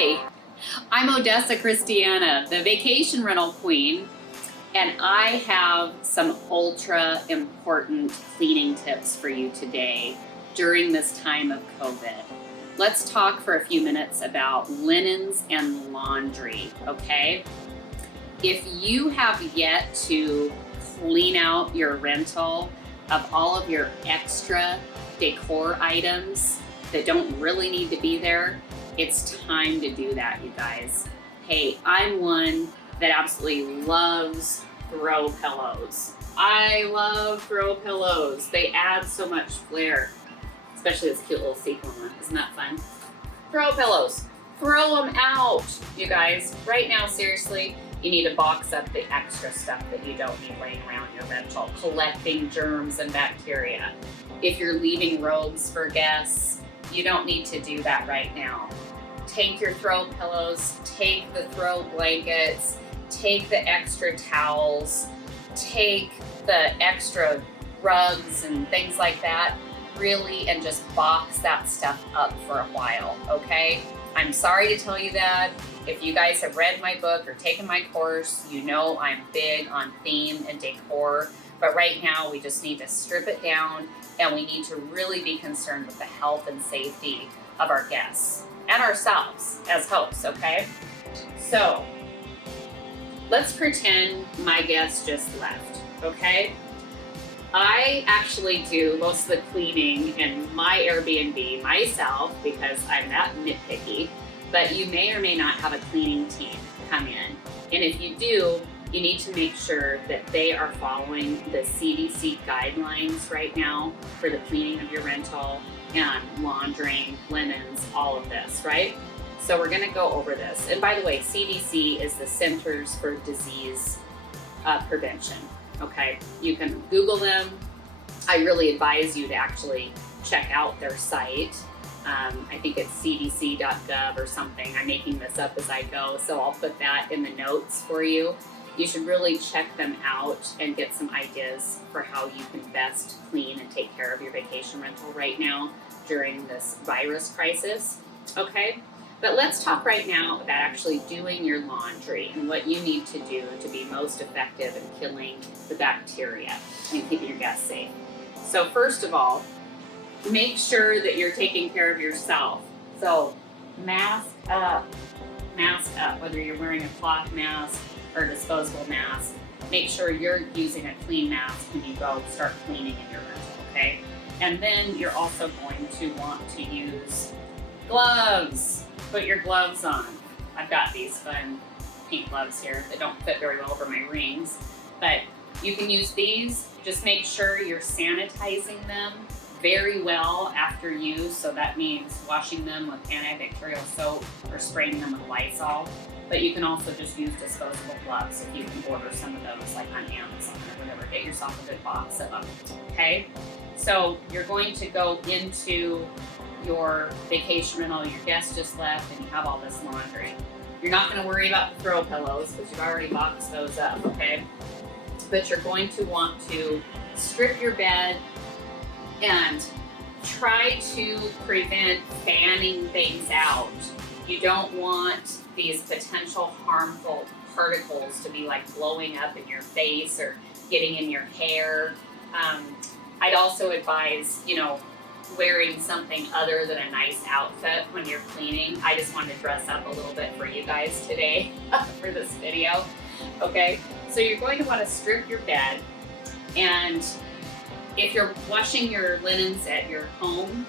Hi, I'm Odessa Christiana, the vacation rental queen, and I have some ultra important cleaning tips for you today during this time of COVID. Let's talk for a few minutes about linens and laundry, okay? If you have yet to clean out your rental of all of your extra decor items that don't really need to be there, it's time to do that, you guys. Hey, I'm one that absolutely loves throw pillows. I love throw pillows. They add so much flair, especially this cute little sequin one. Isn't that fun? Throw pillows. Throw them out, you guys. Right now, seriously, you need to box up the extra stuff that you don't need laying around your rental, collecting germs and bacteria. If you're leaving robes for guests, you don't need to do that right now. Take your throw pillows, take the throw blankets, take the extra towels, take the extra rugs and things like that, really, and just box that stuff up for a while, okay? I'm sorry to tell you that. If you guys have read my book or taken my course, you know I'm big on theme and decor, but right now we just need to strip it down and we need to really be concerned with the health and safety of our guests and ourselves as hosts, okay? So let's pretend my guest just left, okay? I actually do most of the cleaning in my Airbnb myself because I'm that nitpicky, but you may or may not have a cleaning team come in. And if you do, you need to make sure that they are following the CDC guidelines right now for the cleaning of your rental and laundering, linens, all of this, right? So we're gonna go over this. And by the way, CDC is the Centers for Disease Prevention, okay? You can Google them. I really advise you to actually check out their site. I think it's cdc.gov or something. I'm making this up as I go, so I'll put that in the notes for you. You should really check them out and get some ideas for how you can best clean and take care of your vacation rental right now during this virus crisis, okay? But let's talk right now about actually doing your laundry and what you need to do to be most effective in killing the bacteria and keeping your guests safe. So first of all, make sure that you're taking care of yourself. So mask up, whether you're wearing a cloth mask or a disposable mask. Make sure you're using a clean mask when you go start cleaning in your rental, okay? And then you're also going to want to use gloves. Put your gloves on. I've got these fun pink gloves here that don't fit very well over my rings, but you can use these. Just make sure you're sanitizing them very well after use, so that means washing them with antibacterial soap or spraying them with Lysol. But you can also just use disposable gloves if you can order some of those like on Amazon or whatever. Get yourself a good box of them, okay? So you're going to go into your vacation rental, your guest just left, and you have all this laundry. You're not gonna worry about the throw pillows because you've already boxed those up, okay? But you're going to want to strip your bed and try to prevent fanning things out. You don't want these potential harmful particles to be like blowing up in your face or getting in your hair. I'd also advise, wearing something other than a nice outfit when you're cleaning. I just wanted to dress up a little bit for you guys today for this video, okay? So you're going to want to strip your bed, and if you're washing your linens at your home,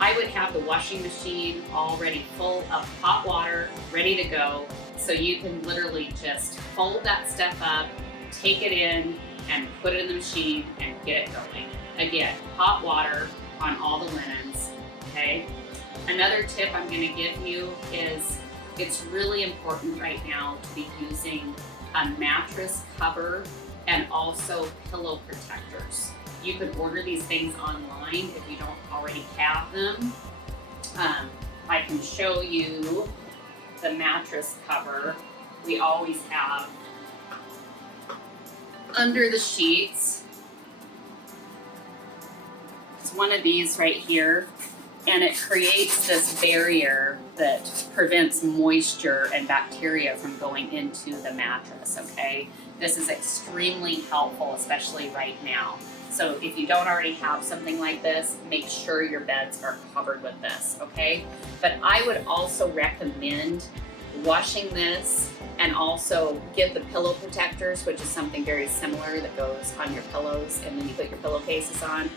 I would have the washing machine already full of hot water, ready to go, so you can literally just fold that stuff up, take it in, and put it in the machine and get it going. Again, hot water on all the linens, okay? Another tip I'm gonna give you is it's really important right now to be using a mattress cover and also pillow protectors. You can order these things online if you don't already have them. I can show you the mattress cover we always have under the sheets. It's one of these right here. and it creates this barrier that prevents moisture and bacteria from going into the mattress, okay? This is extremely helpful, especially right now. So if you don't already have something like this, make sure your beds are covered with this, okay? But I would also recommend washing this, and also get the pillow protectors, which is something very similar that goes on your pillows and then you put your pillowcases on.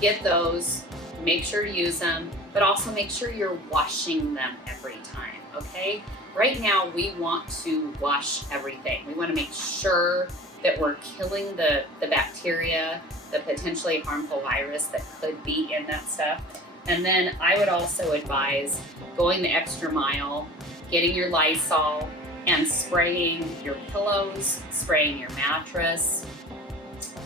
Get those, make sure to use them, but also make sure you're washing them every time, okay? Right now, we want to wash everything. We want to make sure that we're killing the bacteria, the potentially harmful virus that could be in that stuff. And then I would also advise going the extra mile, getting your Lysol and spraying your pillows, spraying your mattress.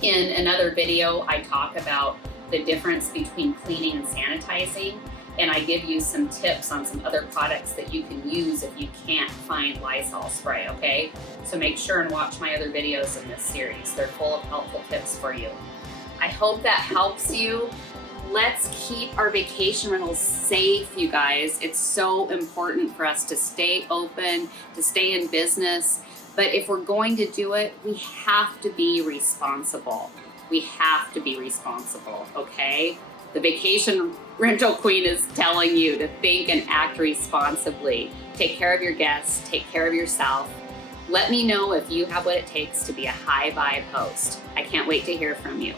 In another video, I talk about the difference between cleaning and sanitizing, and I give you some tips on some other products that you can use if you can't find Lysol spray, okay? So make sure and watch my other videos in this series. They're full of helpful tips for you. I hope that helps you. Let's keep our vacation rentals safe, you guys. It's so important for us to stay open, to stay in business. But if we're going to do it, we have to be responsible. We have to be responsible, okay? The Vacation Rental Queen is telling you to think and act responsibly. Take care of your guests, take care of yourself. Let me know if you have what it takes to be a high vibe host. I can't wait to hear from you.